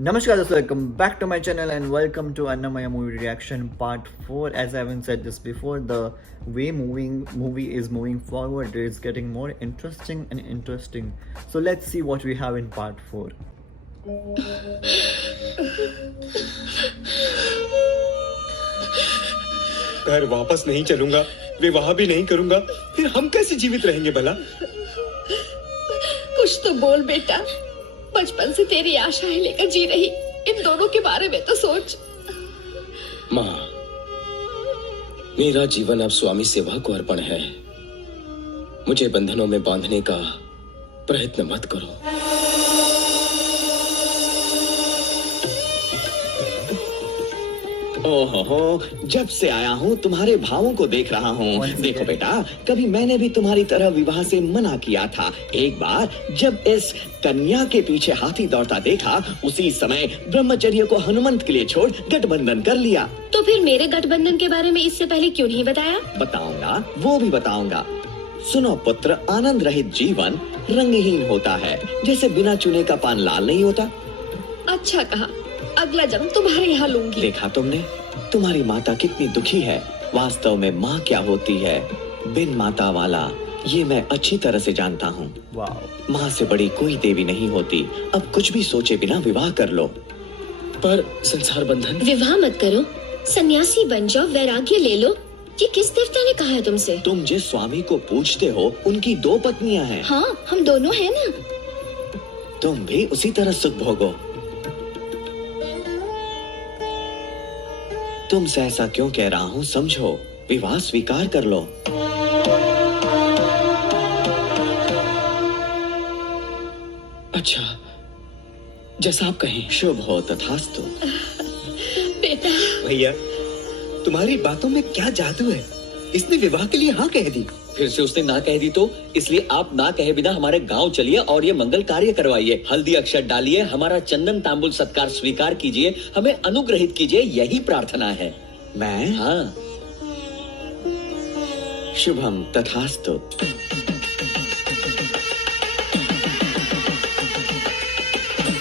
Namaskar, doस्तों, welcome back to my channel and welcome to Annamaya movie reaction part 4. As I haven't said this before, the way movie is moving forward, it's getting more interesting and interesting. So let's see what we have in part 4. घर वापस नहीं चलूंगा, विवाह भी नहीं करूंगा, फिर हम कैसे जीवित रहेंगे भला? कुछ तो बोल बेटा, बचपन से तेरी आशाएं लेकर जी रही इन दोनों के बारे में तो सोच। माँ, मेरा जीवन अब स्वामी सेवा को अर्पण है। मुझे बंधनों में बांधने का प्रयत्न मत करो। ओहो, जब से आया हूँ तुम्हारे भावों को देख रहा हूँ। देखो बेटा, कभी मैंने भी तुम्हारी तरह विवाह से मना किया था। एक बार जब इस कन्या के पीछे हाथी दौड़ता देखा, उसी समय ब्रह्मचर्य को हनुमंत के लिए छोड़ गठबंधन कर लिया। तो फिर मेरे गठबंधन के बारे में इससे पहले क्यों नहीं बताया? बताऊंगा, वो भी बताऊंगा। सुनो पुत्र, आनंद रहित जीवन रंगहीन होता है, जैसे बिना चुने का पान लाल नहीं होता। अच्छा कहा, अगला जन्म तुम्हारे यहाँ लूंगी। देखा तुमने, तुम्हारी माता कितनी दुखी है। वास्तव में माँ क्या होती है, बिन माता वाला, ये मैं अच्छी तरह से जानता हूँ। माँ से बड़ी कोई देवी नहीं होती। अब कुछ भी सोचे बिना विवाह कर लो। पर संसार बंधन? विवाह मत करो, सन्यासी बन जाओ, वैराग्य ले लो। ये किस देवता ने कहा है तुमसे? तुम जिस स्वामी को पूजते हो, उनकी 2 पत्नियां हैं। हाँ, हम दोनों हैं ना। तुम भी उसी तरह सुख भोगो। तुमसे ऐसा क्यों कह रहा हूँ समझो, विवाह स्वीकार कर लो। अच्छा, जैसा आप कहें। शुभ हो, तथास्तु। बेटा, भैया, तुम्हारी बातों में क्या जादू है? इसने विवाह के लिए हाँ कह दी। फिर से उसने ना कह दी तो? इसलिए आप ना कहे बिना हमारे गांव चलिए और ये मंगल कार्य करवाइए। हल्दी अक्षत डालिए, हमारा चंदन तांबुल सत्कार स्वीकार कीजिए, हमें अनुग्रहित कीजिए, यही प्रार्थना है। मैं? हाँ। शुभम, तथास्तु।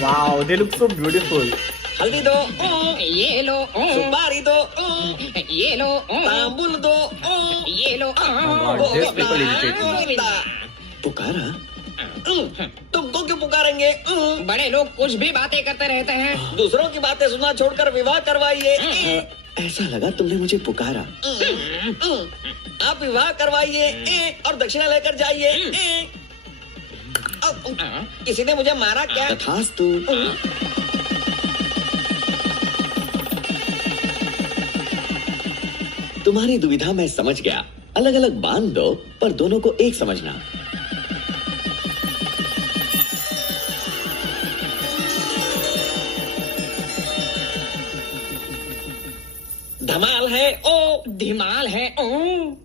Wow, they look so beautiful. हल्दी दो, ये लो, सुपारी दो, ये लो, तांबुल दो, ये लो। Oh my God, these people irritate me. पुकारा? तुमको क्यों पुकारेंगे? बड़े लोग कुछ भी बातें करते रहते हैं। दूसरों की बातें सुनना छोड़कर विवाह करवाइए। ऐसा लगा तुमने मुझे पुकारा। आप विवाह करवाइए और दक्षिणा लेकर जाइए। किसी ने मुझे मारा क्या? तथास्तु। तुम्हारी दुविधा मैं समझ गया। अलग अलग बांध दो, पर दोनों को एक समझना। धमाल है ओ, धमाल है ओ।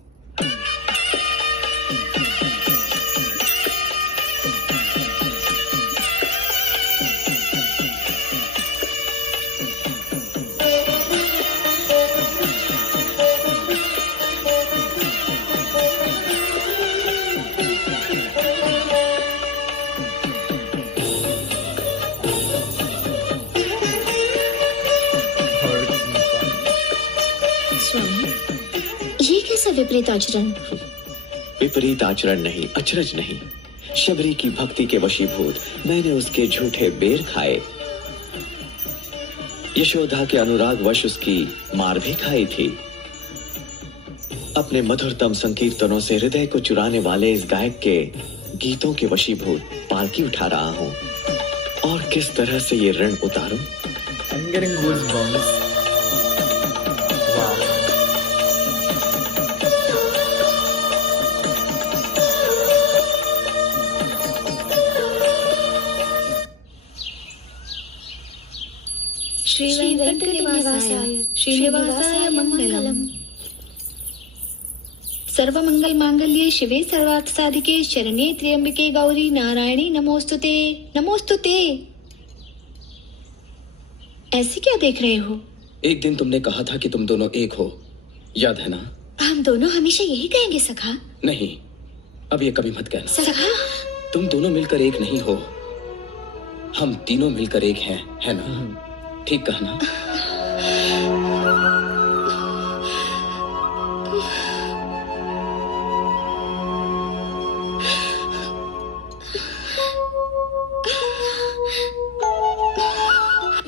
ये कैसा विपरीत आचरण? विपरीत आचरण नहीं, अचरज नहीं। शबरी की भक्ति के वशीभूत मैंने उसके झूठे बेर खाए। यशोदा के अनुराग वश उसकी मार भी खाई थी। अपने मधुरतम संकीर्तनों से हृदय को चुराने वाले इस गायक के गीतों के वशीभूत पालकी उठा रहा हूँ। और किस तरह से ये ऋण उतारूं? I'm getting goosebumps. Wow. Shri वेंकटनिवासाय श्रीनिवासाय मंगलम। सर्वमंगल मांगल्ये शिवे सर्वार्थ साधिके शरण्ये त्र्यंबके गौरी नारायणी नमोस्तुते। नमोस्तुते। ऐसे क्या देख रहे हो? एक दिन तुमने कहा था कि तुम दोनों एक हो, याद है ना? हम दोनों हमेशा यही कहेंगे सखा। नहीं, अब ये कभी मत कहना। सखा, तुम दोनों मिलकर एक नहीं हो। हम तीनों मिलकर एक हैं, है ना? ठीक कहा ना?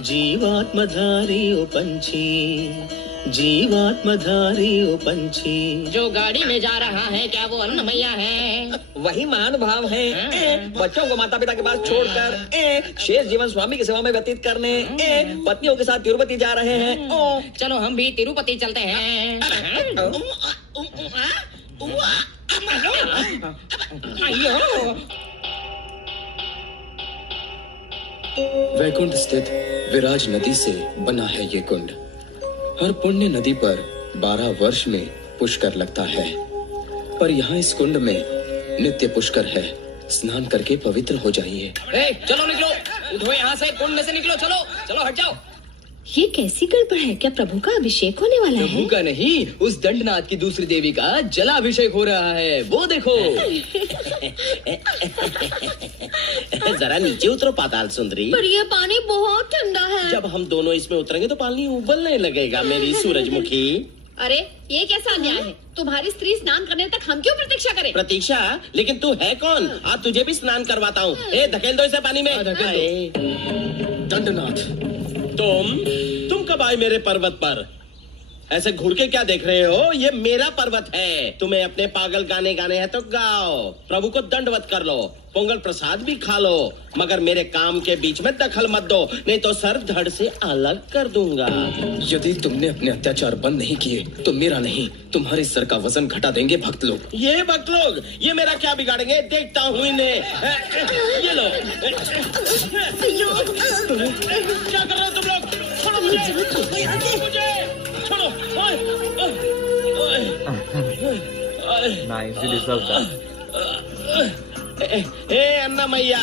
जीवात्मधारी ओ पंछी, जीवात्मधारी ओ पंछी। जो गाड़ी में जा रहा है क्या वो अन्नमैया है? वही महान भाव है। बच्चों को माता पिता के पास छोड़कर शेष जीवन स्वामी की सेवा में व्यतीत करने पत्नियों के साथ तिरुपति जा रहे हैं। चलो हम भी तिरुपति चलते हैं। अयो! वैकुंठ स्थित विराज नदी से बना है ये कुंड। हर पुण्य नदी पर 12 वर्ष में पुष्कर लगता है, पर यहाँ इस कुंड में नित्य पुष्कर है। स्नान करके पवित्र हो जाइए। चलो निकलो, उठो यहाँ से, कुंड में से निकलो। चलो चलो हट जाओ। ये कैसी गड़बड़ है? क्या प्रभु का अभिषेक होने वाला है? प्रभु का नहीं, उस दंडनाथ की दूसरी देवी का जलाभिषेक हो रहा है। वो देखो। जरा नीचे उतरो पाताल सुंदरी। पर ये पानी बहुत ठंडा है। जब हम दोनों इसमें उतरेंगे तो पानी उबलने लगेगा मेरी सूरजमुखी। अरे ये कैसा अन्याय है? तुम्हारी स्त्री स्नान करने तक हम क्यों प्रतीक्षा करें? प्रतीक्षा? लेकिन तू है कौन? आज तुझे भी स्नान करवाता हूँ। धकेल दो इसे पानी में। दंडनाथ, तुम कब आए मेरे पर्वत पर? ऐसे घूर के क्या देख रहे हो? ये मेरा पर्वत है। तुम्हें अपने पागल गाने गाने हैं तो गाओ। प्रभु को दंडवत कर लो, पोंगल प्रसाद भी खा लो, मगर मेरे काम के बीच में दखल मत दो, नहीं तो सर धड़ से अलग कर दूंगा। यदि तुमने अपने अत्याचार बंद नहीं किए तो मेरा नहीं, तुम्हारे सर का वजन घटा देंगे भक्त लोग। ये भक्त लोग ये मेरा क्या बिगाड़ेंगे? देखता हूँ इन्हें। ये लो। क्या कर रहे हो तुम लोग? छोड़ो मुझे, छोड़ो। Nice, you deserve that. हे अन्ना मैया,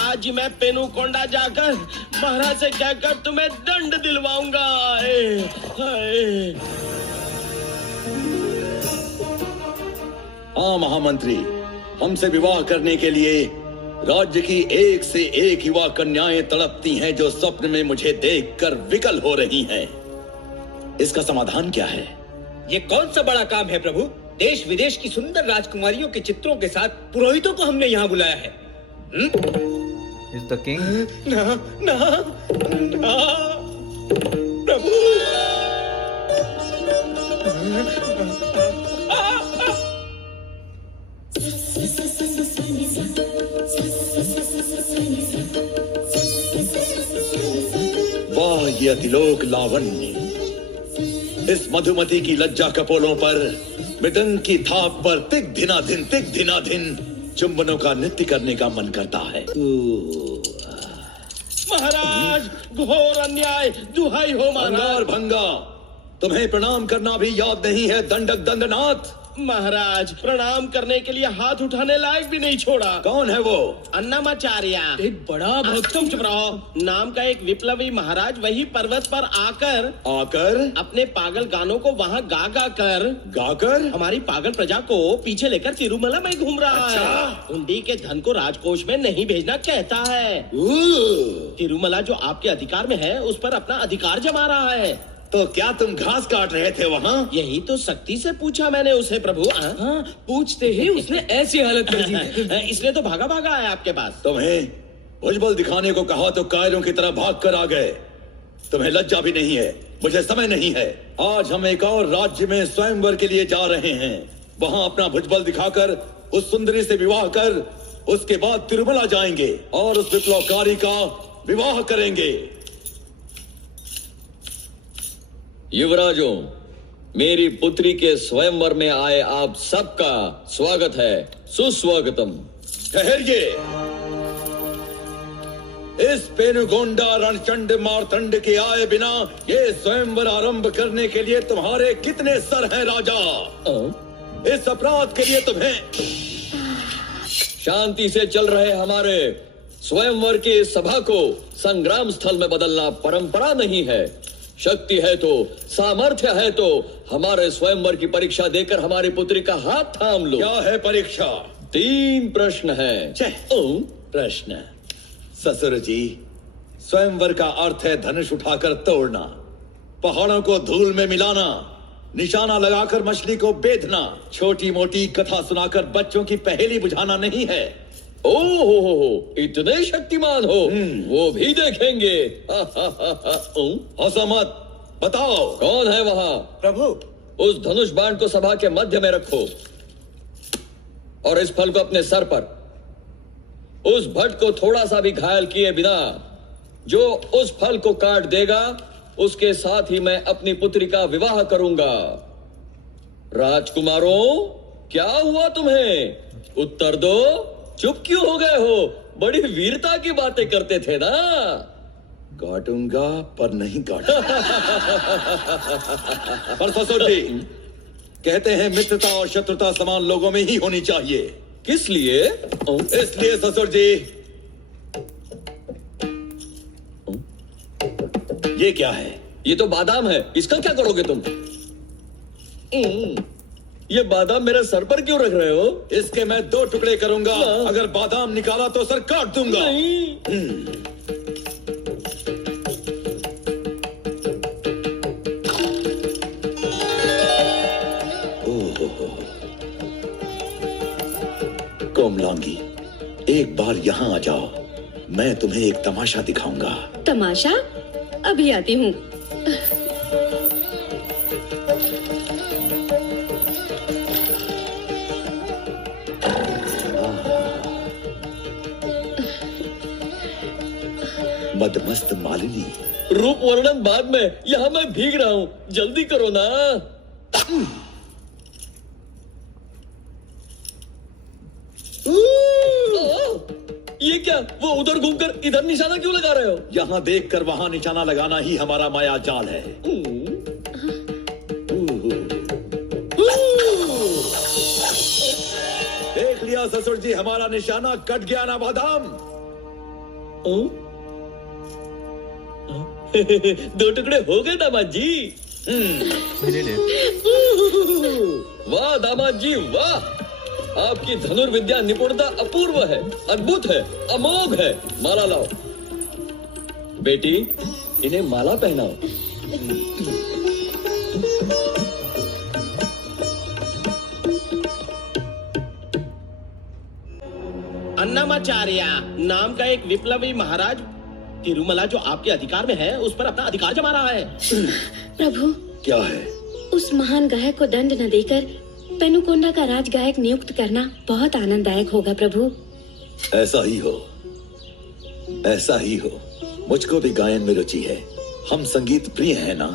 आज मैं पेनुकोंडा जाकर महाराज से कहकर तुम्हें दंड दिलवाऊंगा। हाँ महामंत्री, हमसे विवाह करने के लिए राज्य की एक से एक युवा कन्याएं तड़पती हैं जो स्वप्न में मुझे देखकर विकल हो रही हैं। इसका समाधान क्या है? ये कौन सा बड़ा काम है प्रभु? देश विदेश की सुंदर राजकुमारियों के चित्रों के साथ पुरोहितों को हमने यहाँ बुलाया है। Is the king? ना ना ना प्रभु। वाह, ये अतिलोक लावण्य! इस मधुमती की लज्जा कपोलों पर मृदंग की थाप पर तिक धिना दिन चुंबनों का नृत्य करने का मन करता है। महाराज, घोर अन्याय, दुहाई हो अंगार महाराज। भंगा, तुम्हें प्रणाम करना भी याद नहीं है दंडक दंडनाथ? महाराज, प्रणाम करने के लिए हाथ उठाने लायक भी नहीं छोड़ा। कौन है वो? अन्नमाचार्य। एक बड़ा भक्त। तुम चुप रहो। नाम का एक विप्लवी महाराज वही पर्वत पर आकर अपने पागल गानों को वहाँ गा कर हमारी पागल प्रजा को पीछे लेकर तिरुमला में घूम रहा है। हुंडी के धन को राजकोष में नहीं भेजना कहता है। तिरुमला जो आपके अधिकार में है उस पर अपना अधिकार जमा रहा है। तो क्या तुम घास काट रहे थे वहाँ? यही तो सख्ती से पूछा मैंने उसे प्रभु। हाँ, पूछते ही उसने ऐसी हालत कर दी। इसलिए तो भागा आया आपके पास। तुम्हें भुजबल दिखाने को कहा तो कायरों की तरह भाग कर आ गए। तुम्हें लज्जा भी नहीं है? मुझे समय नहीं है। आज हम एक और राज्य में स्वयंवर के लिए जा रहे हैं। वहाँ अपना भुजबल दिखाकर उस सुंदरी से विवाह कर उसके बाद तिरुमला जाएंगे और उस विप्लवकारी का विवाह करेंगे। युवराजों, मेरी पुत्री के स्वयंवर में आए आप सबका स्वागत है, सुस्वागतम। ठहरिए। इस पेनुगोंडा रणचंड मारतंड के आए बिना ये स्वयंवर आरंभ करने के लिए तुम्हारे कितने सर हैं राजा? इस अपराध के लिए तुम्हें शांति से चल रहे हमारे स्वयंवर की सभा को संग्राम स्थल में बदलना परंपरा नहीं है। शक्ति है तो, सामर्थ्य है तो हमारे स्वयंवर की परीक्षा देकर हमारी पुत्री का हाथ थाम लो। क्या है परीक्षा? 3 प्रश्न है। प्रश्न ससुर जी, स्वयंवर का अर्थ है धनुष उठाकर तोड़ना, पहाड़ों को धूल में मिलाना, निशाना लगाकर मछली को बेधना, छोटी मोटी कथा सुनाकर बच्चों की पहेली बुझाना नहीं है। हो, इतने शक्तिमान हो, वो भी देखेंगे। हंसो मत, बताओ कौन है वहां? प्रभु, उस धनुष बाण को सभा के मध्य में रखो और इस फल को अपने सर पर। उस भट को थोड़ा सा भी घायल किए बिना जो उस फल को काट देगा, उसके साथ ही मैं अपनी पुत्री का विवाह करूंगा। राजकुमारों, क्या हुआ तुम्हें? उत्तर दो, चुप क्यों हो गए हो? बड़ी वीरता की बातें करते थे ना। काटूंगा पर नहीं काटूंगा। पर ससुर जी, कहते हैं मित्रता और शत्रुता समान लोगों में ही होनी चाहिए। किस लिए? इसलिए ससुर जी, ये क्या है? ये तो बादाम है, इसका क्या करोगे तुम? ये बादाम मेरे सर पर क्यों रख रहे हो? इसके मैं 2 टुकड़े करूंगा। हाँ। अगर बादाम निकाला तो सर काट दूंगा। नहीं। कोमलांगी, एक बार यहाँ आ जाओ, मैं तुम्हें एक तमाशा दिखाऊंगा। तमाशा? अभी आती हूँ। मदमस्त मालिनी, रूप वर्णन बाद में, यहाँ मैं भीग रहा हूँ, जल्दी करो ना। ये क्या? वो उधर घूमकर इधर निशाना क्यों लगा रहे हो? यहाँ देखकर वहाँ निशाना लगाना ही हमारा माया जाल है। देख लिया ससुर जी, हमारा निशाना कट गया ना बादाम। 2 टुकड़े हो गए दामाद जी। He did it. वाह दामाद जी वाह, आपकी धनुर्विद्या निपुणता अपूर्व है, अद्भुत है, अमोघ है। माला लाओ बेटी, इन्हें माला पहनाओ। अन्नमाचार्य नाम का एक विप्लवी महाराज तिरुमला जो आपके अधिकार में है, उस पर अपना अधिकार जमा रहा है। प्रभु, क्या है? उस महान गायक को दंड न देकर पेनुकोंडा का राज गायक नियुक्त करना बहुत आनंददायक होगा प्रभु। ऐसा ही हो, ऐसा ही हो। मुझको भी गायन में रुचि है, हम संगीत प्रिय हैं ना।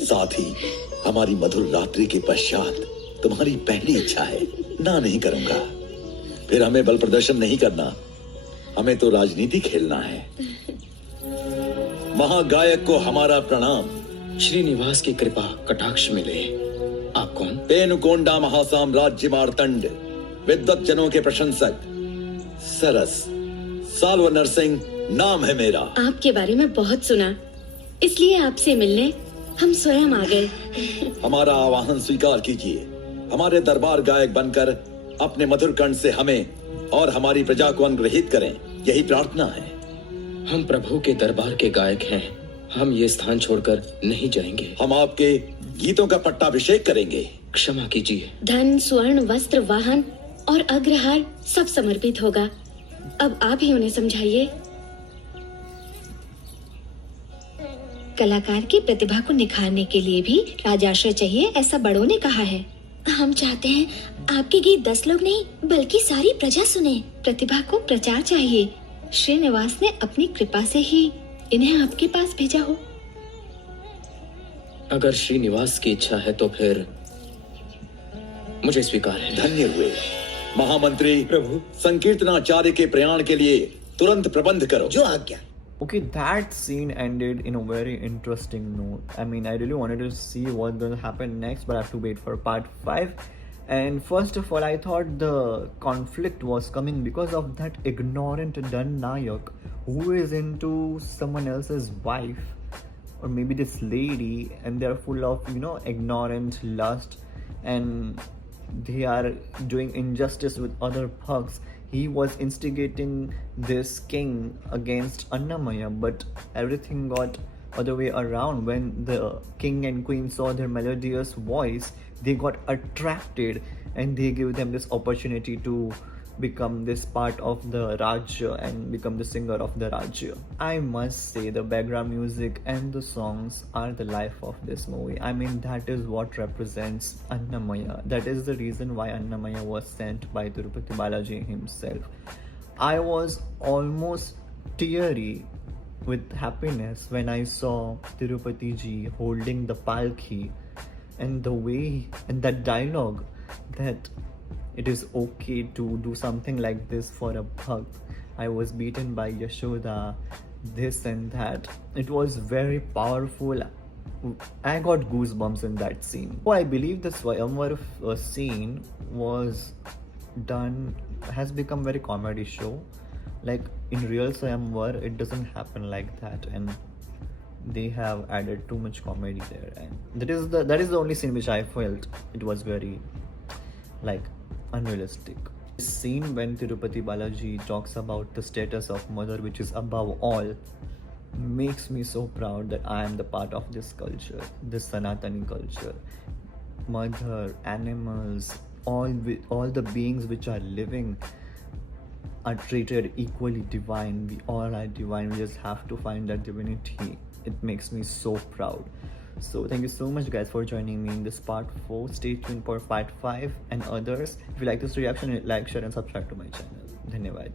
साथ ही हमारी मधुर रात्रि के पश्चात तुम्हारी पहली इच्छा है, ना नहीं करूंगा। फिर हमें बल प्रदर्शन नहीं करना, हमें तो राजनीति खेलना है। महागायक को हमारा प्रणाम। श्रीनिवास की कृपा कटाक्ष मिले। आप कौन? पेनुकोंडा महासाम्राज्य मार्तंड, विद्वत जनों के प्रशंसक, सरस साल्व नरसिंह नाम है मेरा। आपके बारे में बहुत सुना, इसलिए आपसे मिलने हम स्वयं आ गए। हमारा आवाहन स्वीकार कीजिए। हमारे दरबार गायक बनकर अपने मधुर कंठ से हमें और हमारी प्रजा को अनुग्रहित करें, यही प्रार्थना है। हम प्रभु के दरबार के गायक हैं, हम ये स्थान छोड़कर नहीं जाएंगे। हम आपके गीतों का पट्टाभिषेक करेंगे। क्षमा कीजिए। धन, स्वर्ण, वस्त्र, वाहन और अग्रहार सब समर्पित होगा। अब आप ही उन्हें समझाइए। कलाकार की प्रतिभा को निखारने के लिए भी राजाश्रय चाहिए, ऐसा बड़ों ने कहा है। हम चाहते हैं आपके गीत 10 लोग नहीं बल्कि सारी प्रजा सुने। प्रतिभा को प्रचार चाहिए। श्रीनिवास ने अपनी कृपा से ही इन्हें आपके पास भेजा हो। अगर श्रीनिवास की इच्छा है तो फिर मुझे स्वीकार है। धन्य हुए महामंत्री। प्रभु, संकीर्तनाचार्य के प्रयाण के लिए तुरंत प्रबंध करो। जो आज्ञा। Okay, that scene ended in a very interesting note. I mean, I really wanted to see what's going to happen next, but I have to wait for part 5. And first of all, I thought the conflict was coming because of that ignorant Dan Nayak who is into someone else's wife, or maybe this lady, and they're full of, ignorant lust, and they are doing injustice with other pugs. he was instigating this king against Annamaya, but everything got other way around. When the king and queen saw their melodious voice, they got attracted and they gave them this opportunity to become this part of the Rajya and become the singer of the Rajya. I must say the background music and the songs are the life of this movie. I mean, that is what represents Annamaya. That is the reason why Annamaya was sent by Tirupati Balaji himself. I was almost teary with happiness when I saw Tirupati ji holding the palki, and the way and that dialogue that it is okay to do something like this for a bhakt. I was beaten by Yashoda, this and that. It was very powerful. I got goosebumps in that scene. Oh, I believe the Swayamvar scene has become very comedy show. Like in real Swayamvar, it doesn't happen like that, and they have added too much comedy there, and that is the only scene which I felt it was very like unrealistic. This scene when Tirupati Balaji talks about the status of mother, which is above all, makes me so proud that I am the part of this culture, this Sanatani culture. Mother, animals, all the beings which are living are treated equally divine. We all are divine. We just have to find that divinity. It makes me so proud. So thank you so much guys for joining me in this part 4. Stay tuned for part 5 and others. If you like this reaction, like, share and subscribe to my channel. Dhanyavad.